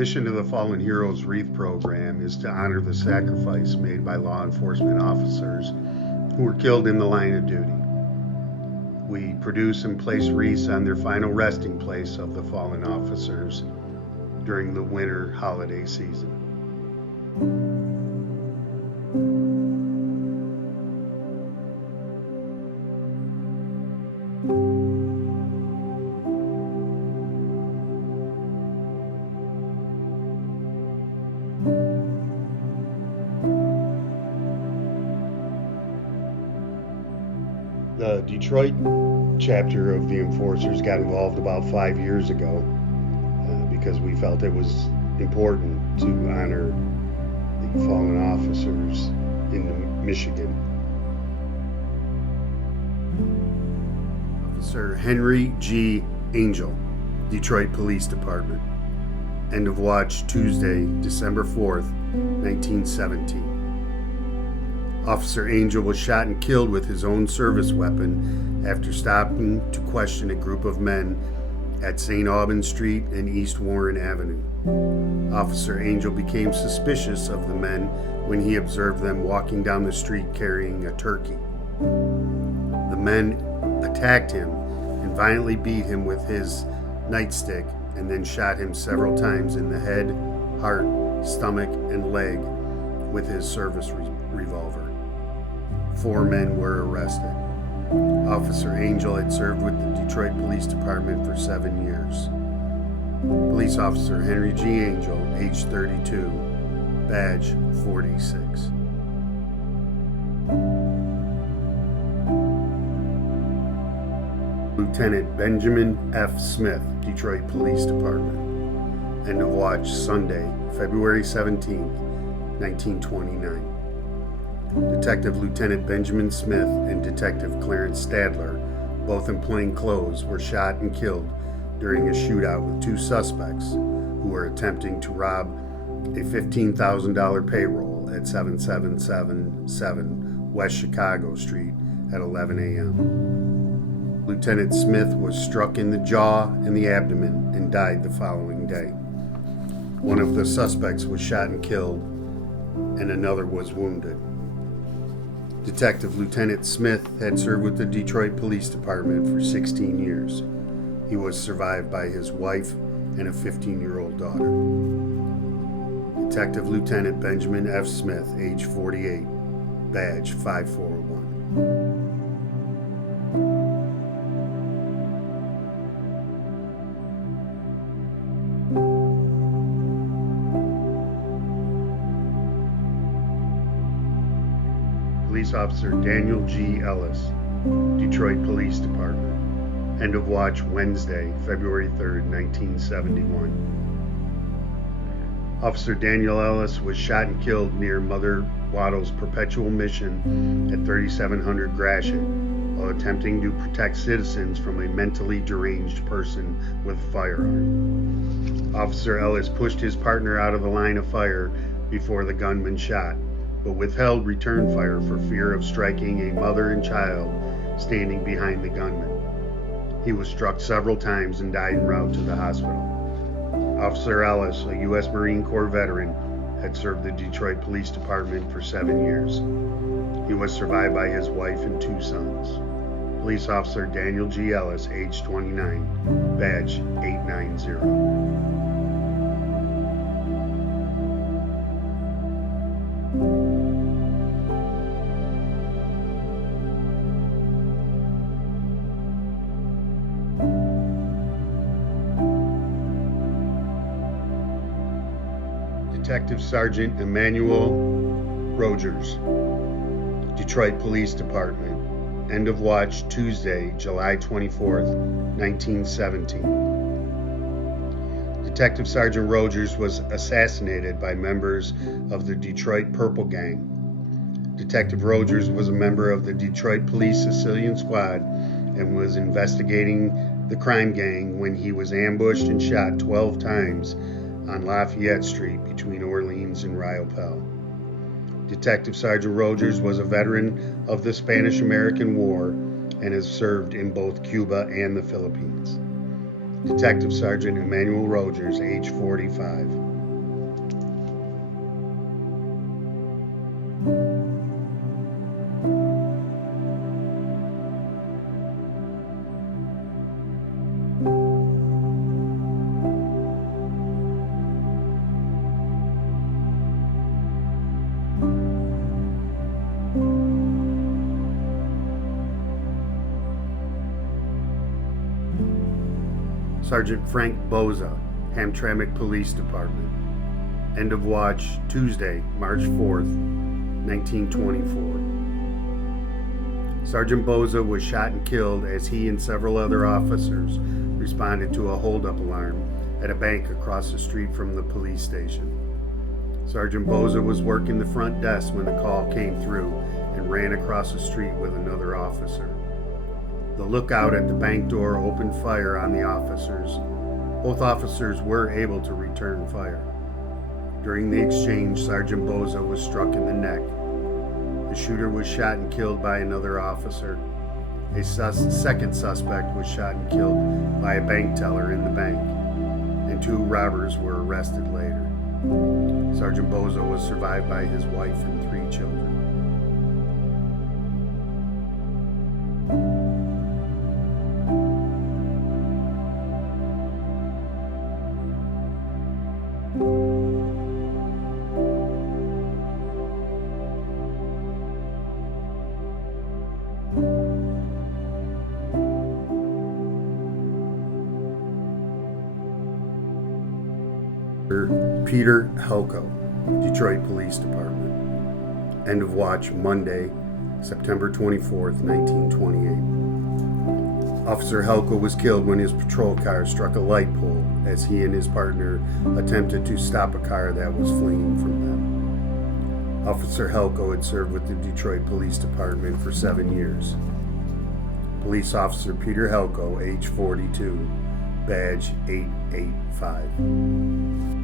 mission of the Fallen Heroes Wreath program is to honor the sacrifice made by law enforcement officers who were killed in the line of duty. We produce and place wreaths on their final resting place of the fallen officers during the winter holiday season. The Detroit chapter of the Enforcers got involved about 5 years ago because we felt it was important to honor the fallen officers in Michigan. Officer Henry G. Angel, Detroit Police Department. End of watch Tuesday, December 4th, 1917. Officer Angel was shot and killed with his own service weapon after stopping to question a group of men at St. Albans Street and East Warren Avenue. Officer Angel became suspicious of the men when he observed them walking down the street carrying a turkey. The men attacked him and violently beat him with his nightstick and then shot him several times in the head, heart, stomach, and leg with his service revolver. 4 men were arrested. Officer Angel had served with the Detroit Police Department for 7 years. Police Officer Henry G. Angel, age 32, badge 46. Lieutenant Benjamin F. Smith, Detroit Police Department. End of watch Sunday, February 17, 1929. Detective Lieutenant Benjamin Smith and Detective Clarence Stadler, both in plain clothes, were shot and killed during a shootout with 2 suspects who were attempting to rob a $15,000 payroll at 7777 West Chicago Street at 11 a.m. Lieutenant Smith was struck in the jaw and the abdomen and died the following day. One of the suspects was shot and killed, and another was wounded. Detective Lieutenant Smith had served with the Detroit Police Department for 16 years. He was survived by his wife and a 15-year-old daughter. Detective Lieutenant Benjamin F. Smith, age 48, badge 5401. Police Officer Daniel G. Ellis, Detroit Police Department. End of watch Wednesday, February 3rd, 1971. Officer Daniel Ellis was shot and killed near Mother Waddle's Perpetual Mission at 3700 Gratiot while attempting to protect citizens from a mentally deranged person with a firearm. Officer Ellis pushed his partner out of the line of fire before the gunman shot, but withheld return fire for fear of striking a mother and child standing behind the gunman. He was struck several times and died en route to the hospital. Officer Ellis, a U.S. Marine Corps veteran, had served the Detroit Police Department for 7 years. He was survived by his wife and 2 sons. Police Officer Daniel G. Ellis, age 29, badge 890. Detective Sergeant Emmanuel Rogers, Detroit Police Department. End of watch Tuesday, July 24th, 1917. Detective Sergeant Rogers was assassinated by members of the Detroit Purple Gang. Detective Rogers was a member of the Detroit Police Sicilian Squad and was investigating the crime gang when he was ambushed and shot 12 times on Lafayette Street between Orleans and Riopelle. Detective Sergeant Rogers was a veteran of the Spanish-American War and has served in both Cuba and the Philippines. Detective Sergeant Emmanuel Rogers, age 45, Sergeant Frank Boza, Hamtramck Police Department. End of watch Tuesday, March 4th, 1924. Sergeant Boza was shot and killed as he and several other officers responded to a holdup alarm at a bank across the street from the police station. Sergeant Boza was working the front desk when the call came through and ran across the street with another officer. The lookout at the bank door opened fire on the officers. Both officers were able to return fire. During the exchange, Sergeant Boza was struck in the neck. The shooter was shot and killed by another officer. A second suspect was shot and killed by a bank teller in the bank, and 2 robbers were arrested later. Sergeant Boza was survived by his wife and 3 children. Peter Helko, Detroit Police Department. End of watch Monday, September 24th, 1928. Officer Helko was killed when his patrol car struck a light pole as he and his partner attempted to stop a car that was fleeing from them. Officer Helko had served with the Detroit Police Department for 7 years. Police Officer Peter Helko, age 42, badge 885.